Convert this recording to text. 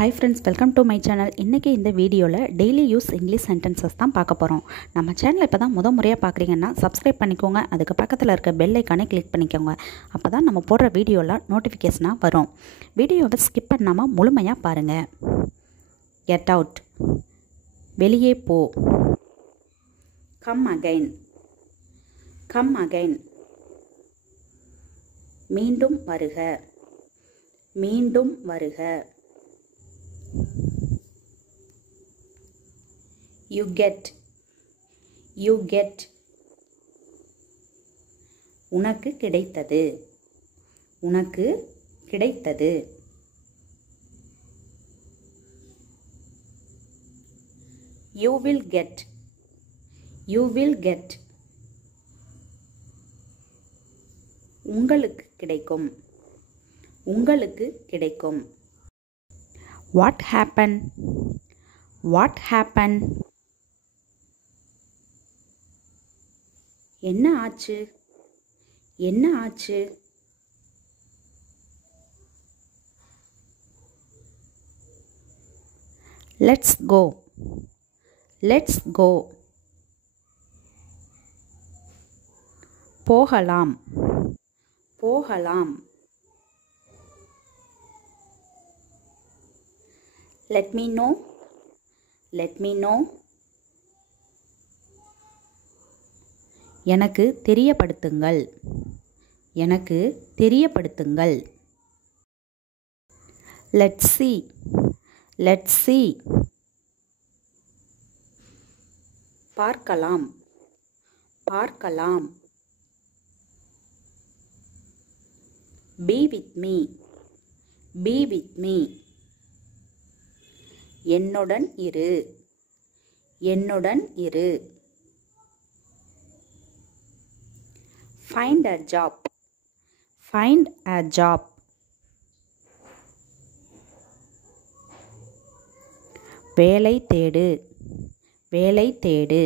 Hi friends, welcome to my channel. இன்றைக்கி இந்த வீடியோவில் டெய்லி யூஸ் இங்கிலீஷ் சென்டென்சஸ் தான் பார்க்க போகிறோம். நம்ம சேனலை இப்போ தான் முறையாக பார்க்குறீங்கன்னா சப்ஸ்கிரைப் பண்ணிக்கோங்க. அதுக்கு பக்கத்தில் இருக்க பெல் ஐக்கானை கிளிக் பண்ணிக்கோங்க. அப்போ தான் நம்ம போடுற வீடியோலாம் நோட்டிஃபிகேஷனாக வரும். வீடியோவை ஸ்கிப் பண்ணாமல் முழுமையாக பாருங்கள். கெட் அவுட், வெளியே போ. Come again, come again. மீண்டும் வருக, மீண்டும் வருக. You get, you get. உனக்கு கிடைத்தது, உனக்கு கிடைத்தது. You will get, you will get. உங்களுக்கு கிடைக்கும், உங்களுக்கு கிடைக்கும். What happened, what happened. என்ன ஆச்சு, என்ன ஆச்சு. Let's go, let's go. போகலாம், போகலாம். Let me know, let me know. எனக்கு தெரியப்படுத்துங்கள், எனக்கு தெரியப்படுத்துங்கள். Let's see, let's see. பார்க்கலாம், பார்க்கலாம். be with me, be with me. என்னுடன் இரு, என்னுடன் இரு. Find a job, find a job. வேலை தேடு, வேலை தேடு.